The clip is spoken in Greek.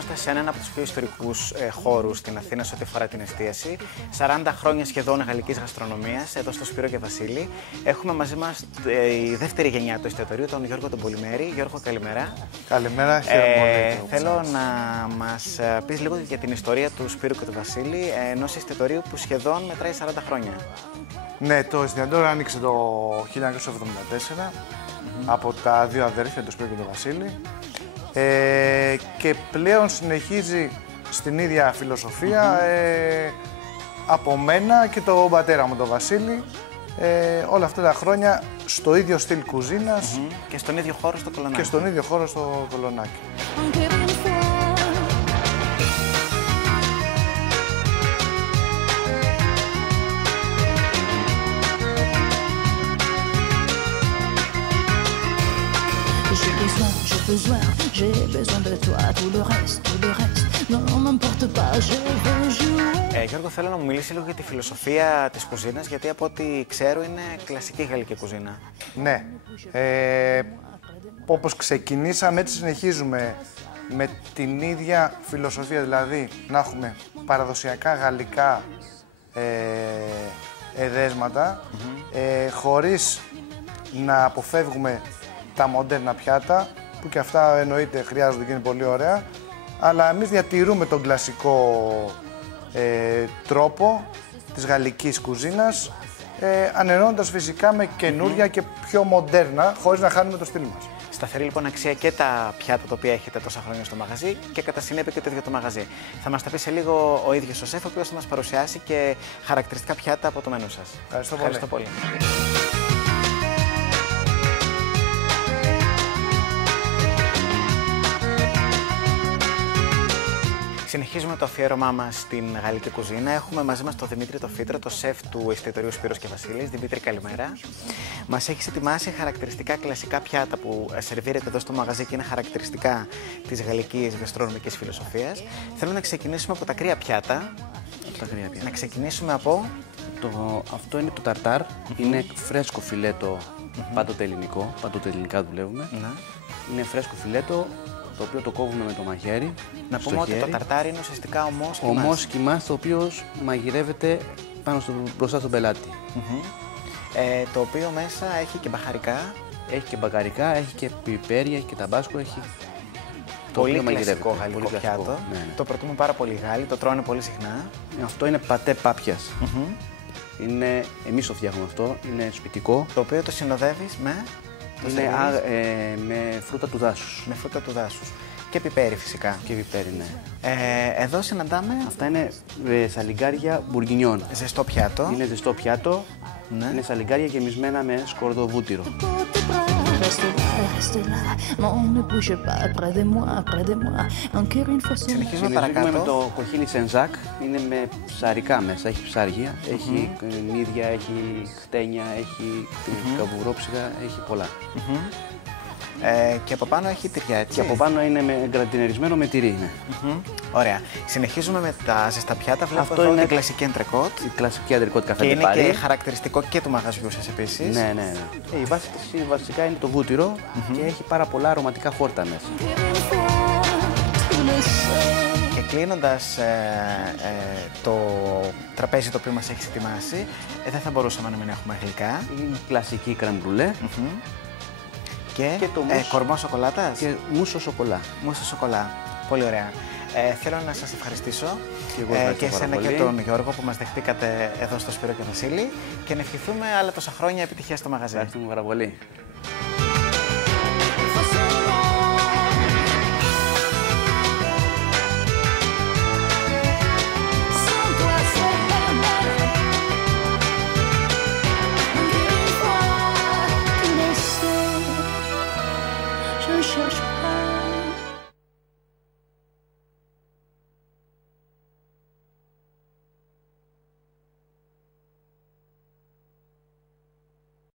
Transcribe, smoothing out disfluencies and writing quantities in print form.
βρισκόμαστε σε έναν από τους πιο ιστορικούς χώρους στην Αθήνα σε ό,τι αφορά την εστίαση. 40 χρόνια σχεδόν γαλλικής γαστρονομίας, εδώ στο Σπύρο και Βασίλη. Έχουμε μαζί μας η δεύτερη γενιά του εστιατορίου, τον Γιώργο τον Πολυμέρη. Γιώργο, καλημέρα. Καλημέρα, χαίρομαι πολύ. Θέλω να μας πεις λίγο για την ιστορία του Σπύρου και του Βασίλη, ενός εστιατορίου που σχεδόν μετράει 40 χρόνια. Ναι, το εστιατόριο άνοιξε το 1974 από τα δύο αδέρφια, τον Σπύρο και τον Βασίλη. Και πλέον συνεχίζει στην ίδια φιλοσοφία από μένα και τον πατέρα μου, τον Βασίλη, όλα αυτά τα χρόνια στο ίδιο στυλ κουζίνας και στον ίδιο χώρο στο Κολονάκι. Και στον ίδιο χώρο στο Κολονάκι. Γιώργο, θέλω να μου μιλήσει λίγο για τη φιλοσοφία της κουζίνας, γιατί από ό,τι ξέρω είναι κλασική γαλλική κουζίνα. Ναι. Όπως ξεκινήσαμε, έτσι συνεχίζουμε με την ίδια φιλοσοφία, δηλαδή να έχουμε παραδοσιακά γαλλικά εδέσματα, χωρίς να αποφεύγουμε τα μοντέρνα πιάτα, που και αυτά εννοείται χρειάζονται και είναι πολύ ωραία, αλλά εμείς διατηρούμε τον κλασικό τρόπο της γαλλικής κουζίνας, ανενώνοντας φυσικά με καινούρια και πιο μοντέρνα, χωρίς να χάνουμε το στυλ μας. Σταθερή λοιπόν αξία και τα πιάτα τα οποία έχετε τόσα χρόνια στο μαγαζί και κατά συνέπεια και το ίδιο το μαγαζί. Θα μας τα πει σε λίγο ο ίδιος ο σεφ, ο οποίος θα μας παρουσιάσει και χαρακτηριστικά πιάτα από το μενού σας. Ευχαριστώ πολύ. Συνεχίζουμε το αφιέρωμά μας στην γαλλική κουζίνα. Έχουμε μαζί μας τον Δημήτρη το Φίτρα, το σεφ του εστιατορίου Σπύρος και Βασίλης. Δημήτρη, καλημέρα. Μας έχεις ετοιμάσει χαρακτηριστικά κλασικά πιάτα που σερβίρεται εδώ στο μαγαζί και είναι χαρακτηριστικά της γαλλικής γαστρονομικής φιλοσοφίας. Θέλω να ξεκινήσουμε από τα κρύα πιάτα. Να ξεκινήσουμε από... Αυτό είναι το ταρτάρ. Είναι φρέσκο φιλέτο, πάντοτε ελληνικό, πάντοτε ελληνικά δουλεύουμε. Είναι φρέσκο φιλέτο, το οποίο το κόβουμε με το μαχαίρι. Να πούμε ότι το ταρτάρι είναι ουσιαστικά ομός κιμάς, το οποίο μαγειρεύεται πάνω μπροστά στον πελάτη. Το οποίο μέσα έχει και μπαχαρικά. Έχει και μπακαρικά, έχει και πιπέρια, έχει και ταμπάσκο, έχει... Πολύ κλασικό γαλλικό πιάτο. Ναι. Το προτιμούν πάρα πολύ οι Γάλλοι, το τρώνε πολύ συχνά. Αυτό είναι πατέ πάπιας. Εμείς το φτιάχνουμε αυτό, είναι σπιτικό. Το οποίο το συνοδεύεις με... με φρούτα του δάσους. Με φρούτα του δάσους. Και πιπέρι φυσικά. Και πιπέρι, ναι. Εδώ συναντάμε... Αυτά είναι σαλιγκάρια μπουργκινιόν. Ζεστό πιάτο. Είναι ζεστό πιάτο. Ναι. Είναι σαλιγκάρια γεμισμένα με σκορδοβούτυρο. Συνεχίζουμε παρακάτω. Με το κοχύλι σενζάκ. Είναι με ψαρικά μέσα. Έχει ψάρια, έχει μύδια, έχει χτένια, έχει καβουρόψυχα, έχει πολλά. Και από πάνω έχει τυριά, έτσι. Και από πάνω είναι γκρατινερισμένο με τυρί. Ναι. Ωραία. Συνεχίζουμε με τα ζεστά πιάτα. Αυτό είναι την κλασική εντρεκότ. Η κλασική εντρεκότ καφέ. Και είναι και χαρακτηριστικό και του μαγαζιού σας επίσης. Ναι. Η βάση της βασικά είναι το βούτυρο και έχει πάρα πολλά αρωματικά χόρτα μέσα. Και κλείνοντας το τραπέζι το οποίο μας έχεις ετοιμάσει, δεν θα μπορούσαμε να μην έχουμε γλυκά. Είναι κλασική κρεμπρουλέ. Και το κορμό σοκολάτας. Και μουσο σοκολά. Μουσο σοκολά. Πολύ ωραία. Θέλω να σας ευχαριστήσω και εσένα και τον Γιώργο που μας δεχτήκατε εδώ στο Σπύρο και Βασίλη και να ευχηθούμε άλλα τόσα χρόνια επιτυχία στο μαγαζί. Ευχαριστούμε πάρα πολύ.